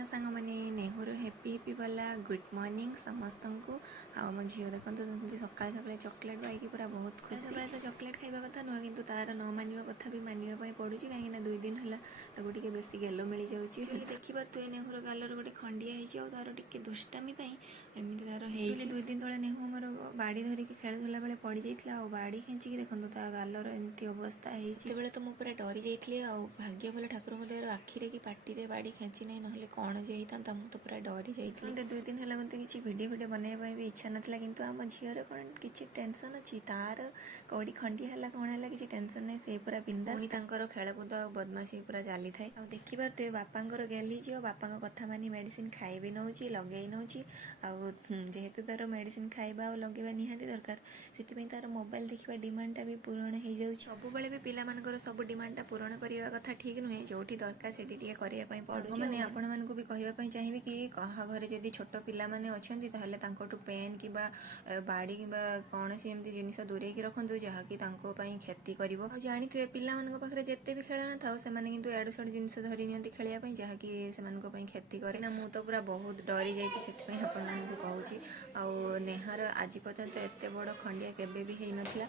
ना सांग मैंने नेहुर हेपी हेपी वाला गुड मॉर्निंग समस्त को मो झील देखते सका सका चॉकलेट पाई पूरा बहुत खुशी तो चॉकलेट खाଇବା कथा नुह कि तार न मानिबा कथा भी मानिबा पड़ू कहीं 2 दिन है बेसी गेलो मिल जाऊँगी देखिए तु नेहुर गालर गोटे खंडिया हो तार टे दुष्टामी एमती तार है 2 दिन तले नेहु मोर बाड़ी धरिकी खेलुला बेले पड़ जाता बाड़ी खेचिकी देखो ता गालर एमती अवस्था होते तो मुझे पूरा डरी जाइए भाग्य भल ठाकुर दयार आखिरे कि पार्टी बाड़ी खेची नहीं ना कौन जे होता मुझे तो पूरा डरी जाइए 2 दिन है मत किसी भिडियो बनाई भी इच्छा नाला कि आम झीर कौन किसी टेंशन अच्छी तार कौड़ी खंडिया है कौन है किसी टेंशन नहीं से पूरा बिंदास तांकर खेलकूद बदमाशी पूरा चली थाए देखी पारे बापांर गेल हो बापा कथा मानी मेडिसिन खाई भी नौ लगे नौ जेहेतु तार मेडिसिन खाଇବା और लगेवा निहाती दरकार से तार मोबाइल देखा डिमांडटा भी पूरण हो जाए सब भी पिलामानकर सब डिमांडटा पूरण करने कथा ठीक नुहे जो दरकार से करने पड़ो मैंने आपण मानक भी कहवाई चाहिए कि कहा घरे जदि छोट पिला माने अच्छी ताठू पेन कि बाड़ी कि कौन सी एमती जिन दूरे रखु जहाँकि क्षति कर जानी पिला पाखे जिते भी खेल न था से एडु सड़ु जिन धरी नि खेलवाई जहाँकि से क्षति करे ना मुझे तो पूरा बहुत डरी जाइए कहूँ आउ नेहार आज पर्यंत एत बड़ खंडिया केवे भी हो नाला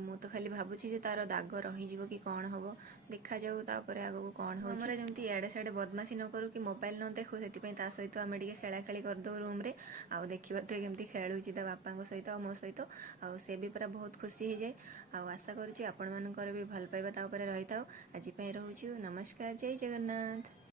मु तो खाली भावुची तार दाग रही कि कौन हम देखा जाऊ तापर आगू कौन हो जमी एडे साइडे बदमाशी न करूँ कि मोबाइल न देखू से सहित आम टे खेला खेली करदे रूम रे आउ देखा तो केमती खेलुची ता बापा सहित मो सहित से भी पूरा बहुत खुशी हो जाए आशा करुँची आपण मानकर भी भल पाइबा रही था आज रोचु नमस्कार जय जगन्नाथ।